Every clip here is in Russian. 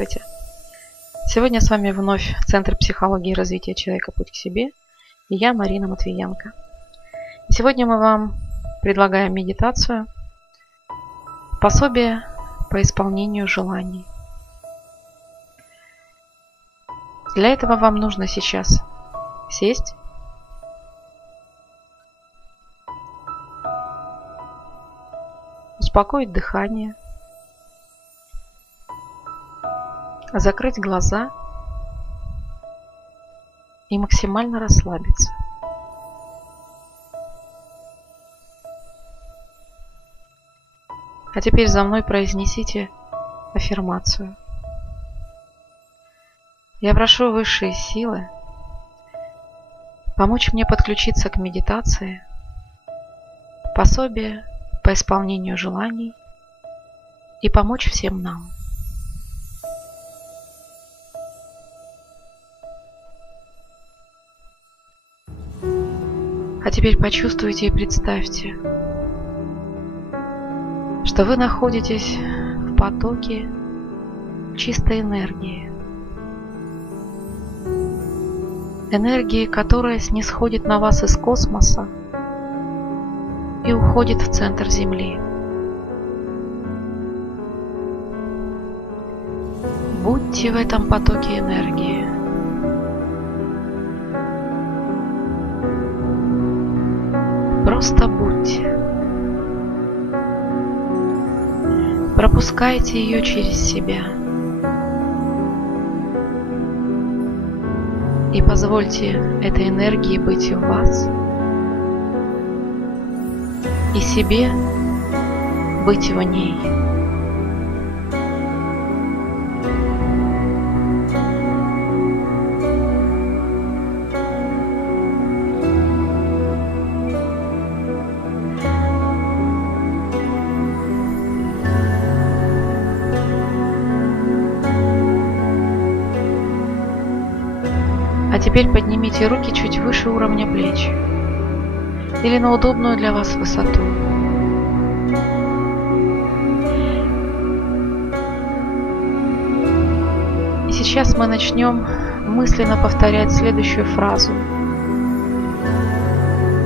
Здравствуйте! Сегодня с вами вновь Центр психологии и развития человека «Путь к себе» и я, Марина Матвиенко. Сегодня мы вам предлагаем медитацию, пособие по исполнению желаний. Для этого вам нужно сейчас сесть, успокоить дыхание, закрыть глаза и максимально расслабиться. А теперь за мной произнесите аффирмацию. Я прошу высшие силы помочь мне подключиться к медитации, пособие по исполнению желаний и помочь всем нам. А теперь почувствуйте и представьте, что вы находитесь в потоке чистой энергии. Энергии, которая снисходит на вас из космоса и уходит в центр Земли. Будьте в этом потоке энергии. Просто будьте. Пропускайте ее через себя. И позвольте этой энергии быть в вас. И себе быть в ней. А теперь поднимите руки чуть выше уровня плеч или на удобную для вас высоту. И сейчас мы начнем мысленно повторять следующую фразу.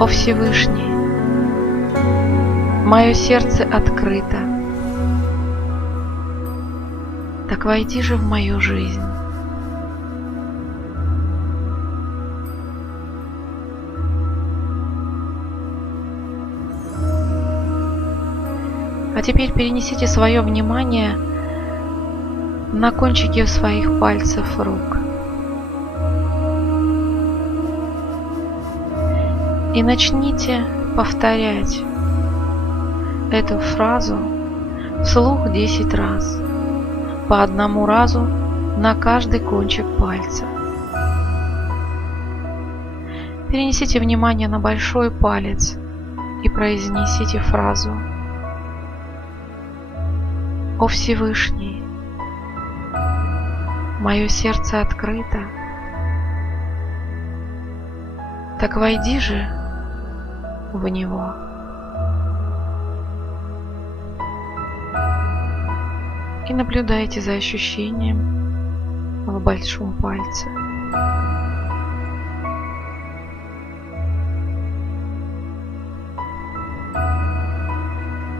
О Всевышний, мое сердце открыто, так войди же в мою жизнь. А теперь перенесите свое внимание на кончики своих пальцев рук. И начните повторять эту фразу вслух 10 раз, по одному разу на каждый кончик пальца. Перенесите внимание на большой палец и произнесите фразу «О Всевышний, мое сердце открыто, так войди же в него». И наблюдайте за ощущением в большом пальце.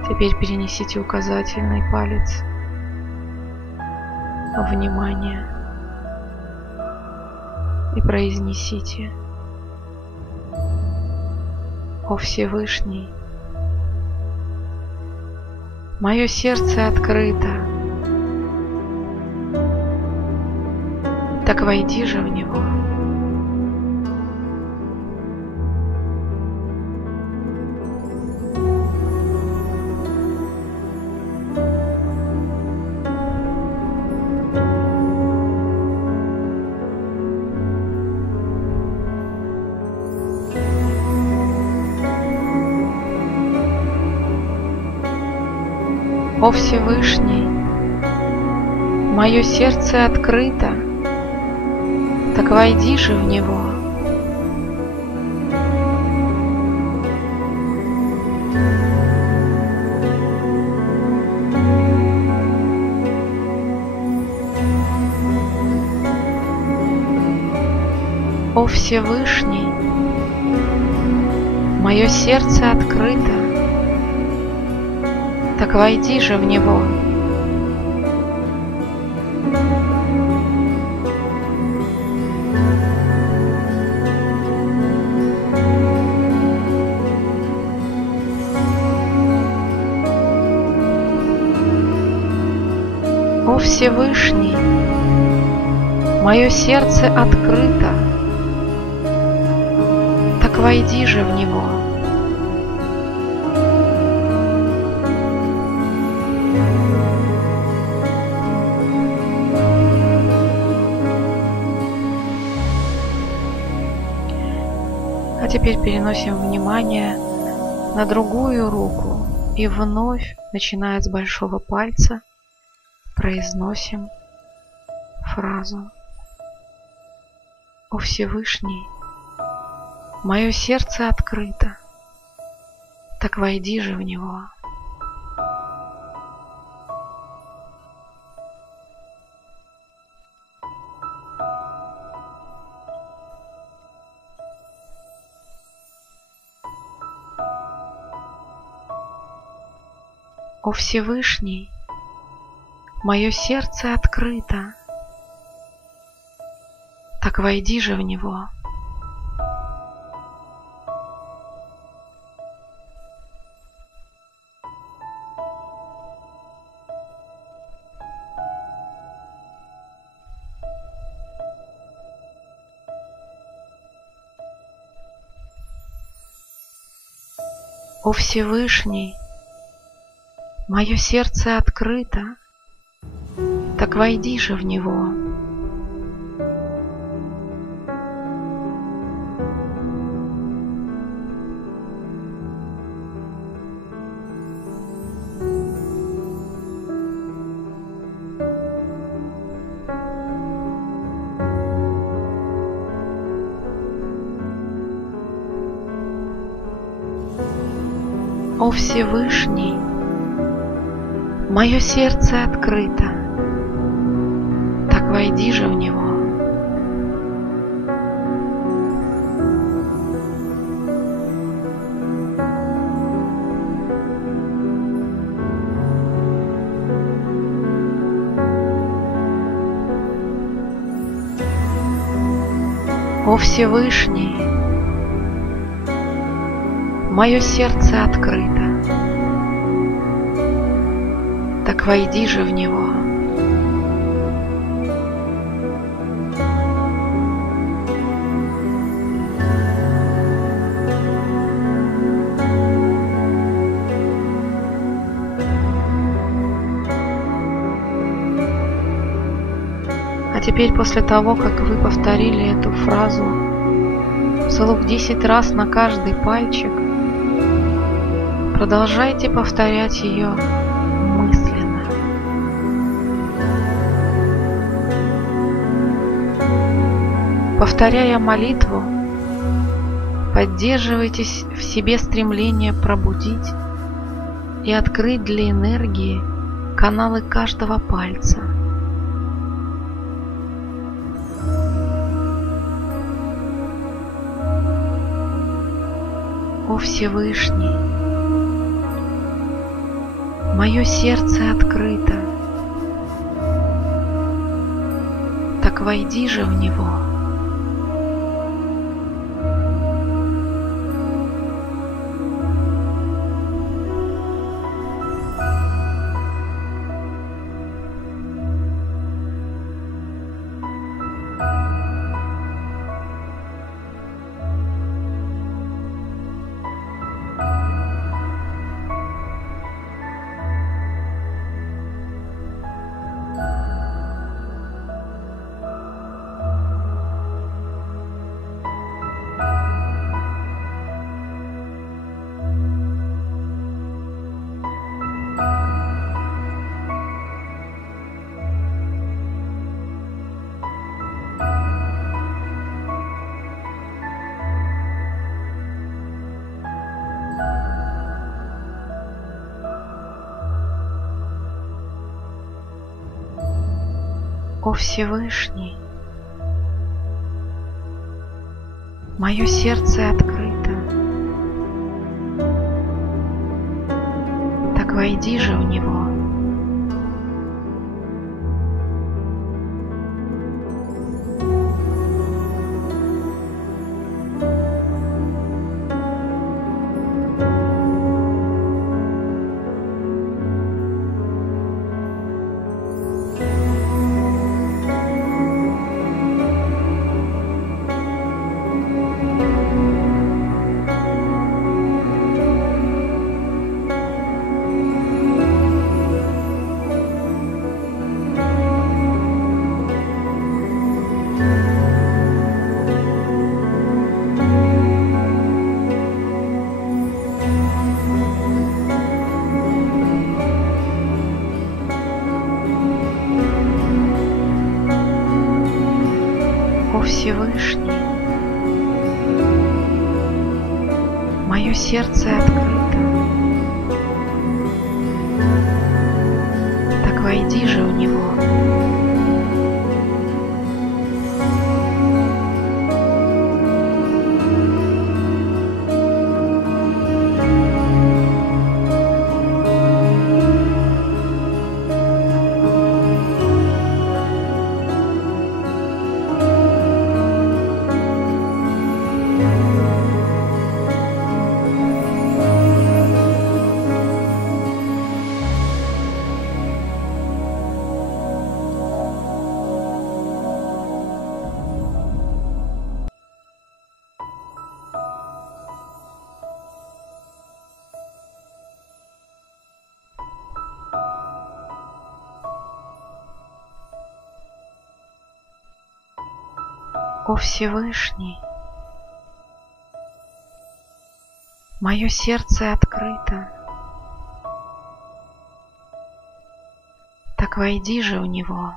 Теперь перенесите указательный палец внимание и произнесите: «О Всевышний, мое сердце открыто, так войди же в него». О Всевышний, мое сердце открыто, так войди же в него. О Всевышний, мое сердце открыто, так войди же в него. О Всевышний, мое сердце открыто, так войди же в него. А теперь переносим внимание на другую руку и вновь, начиная с большого пальца, произносим фразу: О Всевышний, мое сердце открыто, так войди же в него. О Всевышний, мое сердце открыто, так войди же в него. О Всевышний, мое сердце открыто, так войди же в него. О Всевышний, мое сердце открыто, так войди же в него. О Всевышний, мое сердце открыто, так войди же в него. А теперь, после того, как вы повторили эту фразу вслух 10 раз на каждый пальчик, продолжайте повторять ее мысленно. Повторяя молитву, поддерживайте в себе стремление пробудить и открыть для энергии каналы каждого пальца. О Всевышний, мое сердце открыто, так войди же в него. О Всевышний, Мое сердце открыто, так войди же в него. О Всевышний, мое сердце открыто, так войди же в него. О Всевышний, мое сердце открыто, так войди же в него.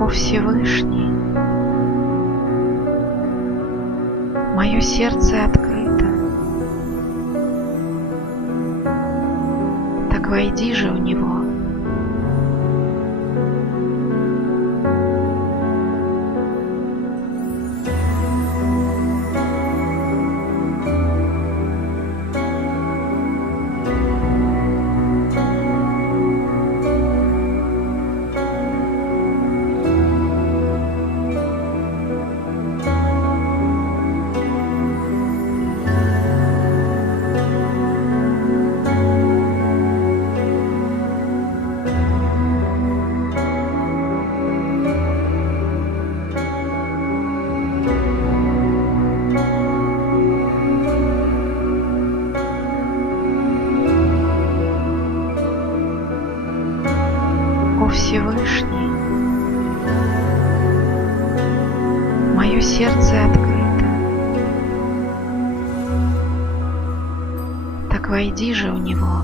О Всевышний, мое сердце открыто, так войди же в него. О Всевышний, мое сердце открыто, так войди же в него.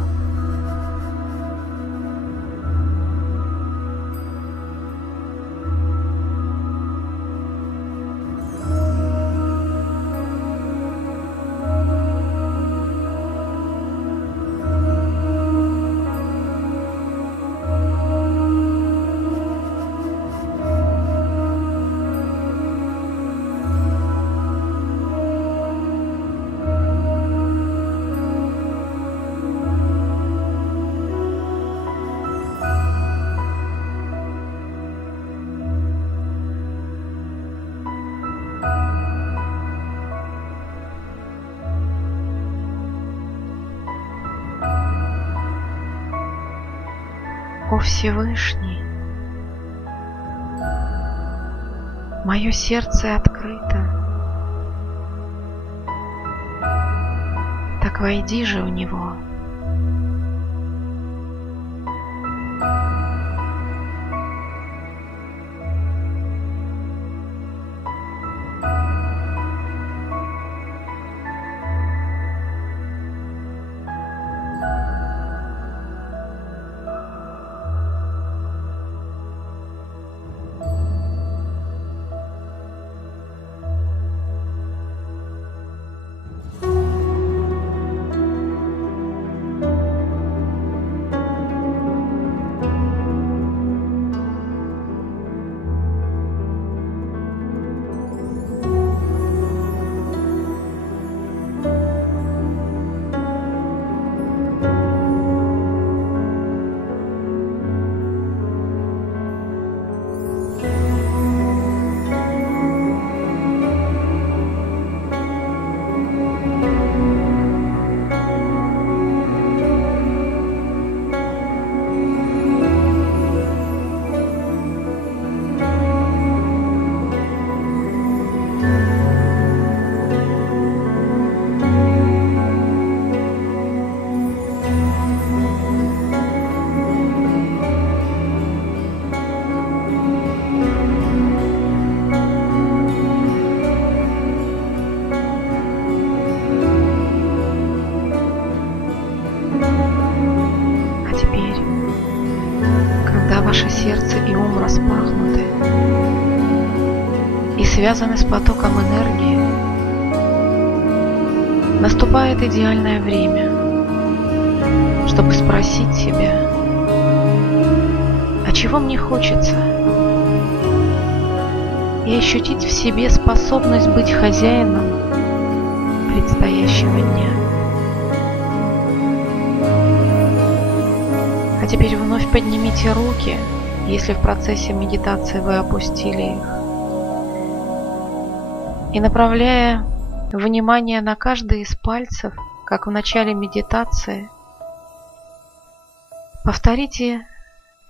Всевышний, мое сердце открыто, так войди же в него. Ваше сердце и ум распахнуты и связаны с потоком энергии, наступает идеальное время, чтобы спросить себя, а чего мне хочется, и ощутить в себе способность быть хозяином предстоящего дня. А теперь вновь поднимите руки, если в процессе медитации вы опустили их, и направляя внимание на каждый из пальцев, как в начале медитации, повторите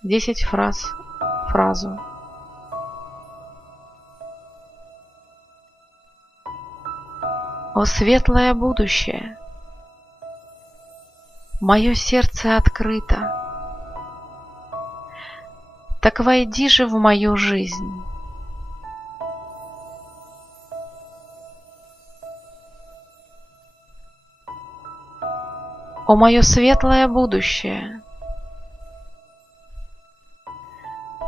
10 фразу. О светлое будущее! Мое сердце открыто. Так войди же в мою жизнь. О мое светлое будущее!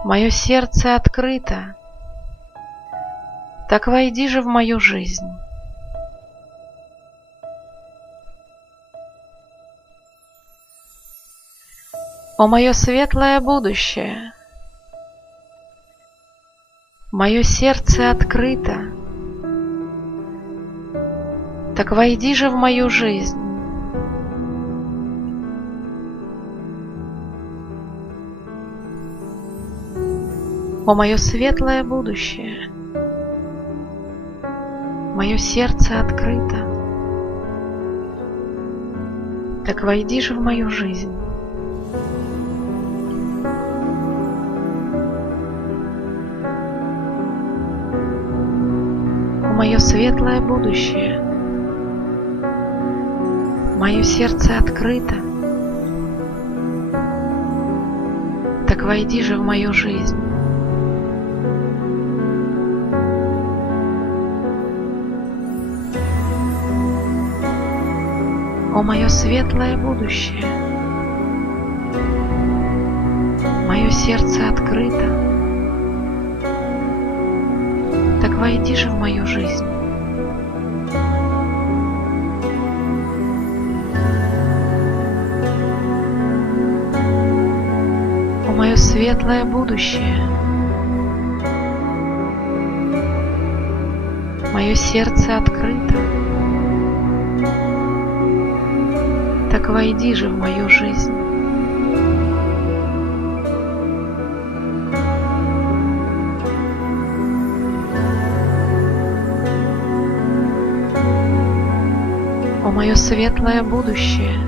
Мое сердце открыто. Так войди же в мою жизнь. О мое светлое будущее! Мое сердце открыто. Так войди же в мою жизнь. О мое светлое будущее! Мое сердце открыто. Так войди же в мою жизнь. Мое светлое будущее, мое сердце открыто, так войди же в мою жизнь. О мое светлое будущее, мое сердце открыто, так войди же в мою жизнь. О мое светлое будущее, мое сердце открыто, так войди же в мою жизнь. О мое светлое будущее,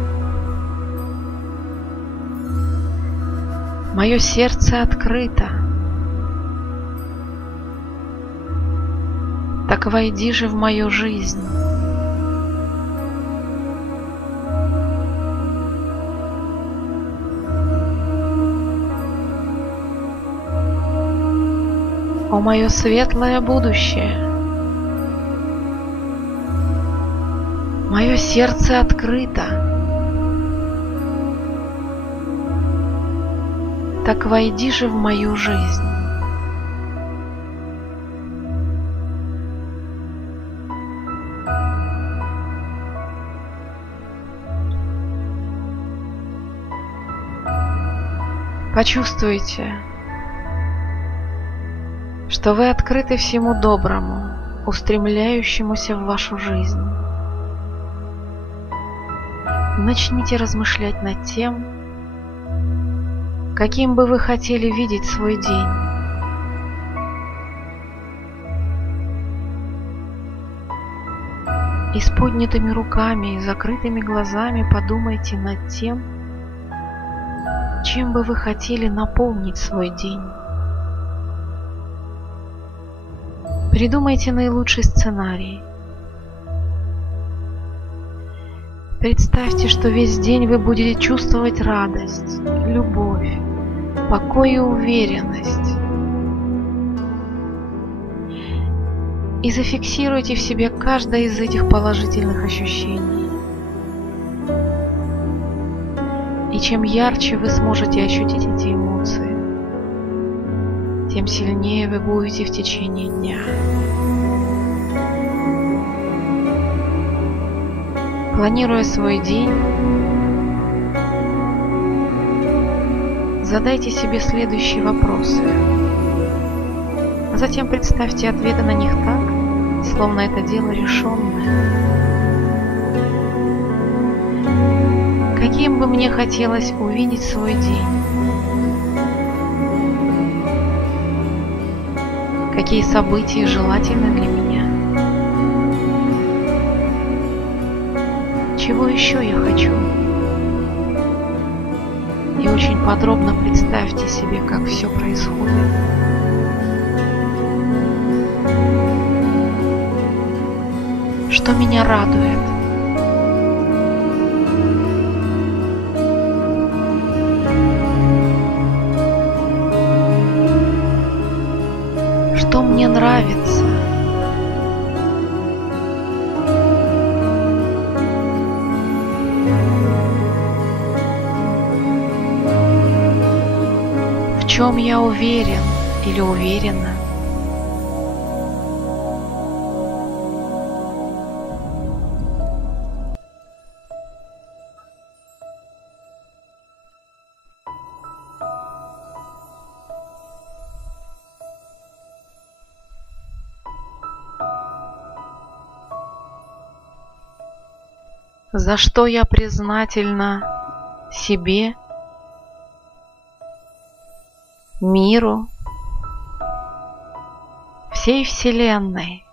Мое сердце открыто. Так войди же в мою жизнь. О, мое светлое будущее! Мое сердце открыто. Так войди же в мою жизнь. Почувствуйте, что вы открыты всему доброму, устремляющемуся в вашу жизнь. Начните размышлять над тем, каким бы вы хотели видеть свой день. И с поднятыми руками и закрытыми глазами подумайте над тем, чем бы вы хотели наполнить свой день. Придумайте наилучший сценарий. Представьте, что весь день вы будете чувствовать радость, любовь, покой и уверенность. И зафиксируйте в себе каждое из этих положительных ощущений. И чем ярче вы сможете ощутить эти эмоции, тем сильнее вы будете в течение дня. Планируя свой день, задайте себе следующие вопросы, а затем представьте ответы на них так, словно это дело решенное. Каким бы мне хотелось увидеть свой день? Какие события желательны для меня? Чего еще я хочу? И очень подробно представьте себе, как все происходит. Что меня радует? Что мне нравится? В чем я уверен или уверена? За что я признательна себе, миру, всей Вселенной.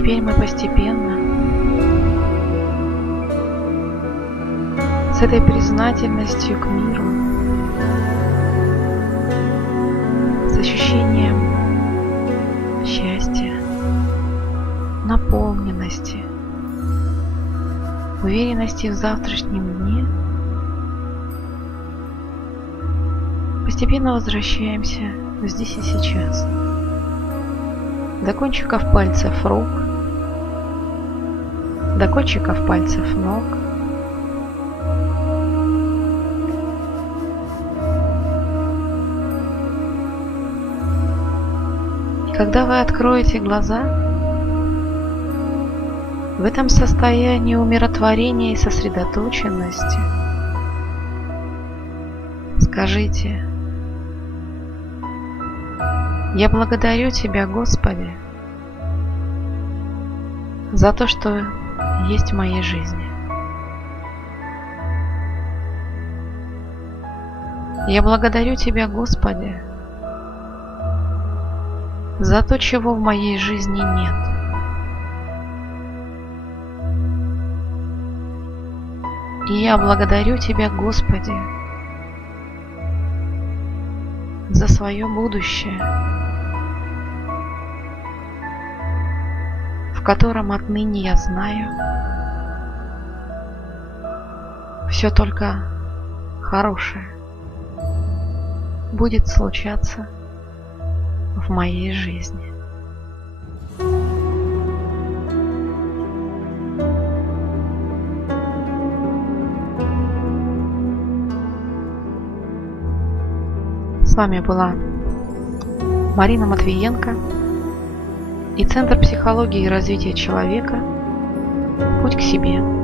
теперь мы постепенно, с этой признательностью к миру, с ощущением счастья, наполненности, уверенности в завтрашнем дне, постепенно возвращаемся здесь и сейчас, до кончиков пальцев рук, до кончиков пальцев ног, и когда вы откроете глаза, в этом состоянии умиротворения и сосредоточенности скажите: «Я благодарю Тебя, Господи, за то, что есть в моей жизни. Я благодарю Тебя, Господи, за то, чего в моей жизни нет. И я благодарю Тебя, Господи, за свое будущее, в котором отныне я знаю, все только хорошее будет случаться в моей жизни». С вами была Марина Матвиенко и Центр психологии и развития человека «Путь к себе».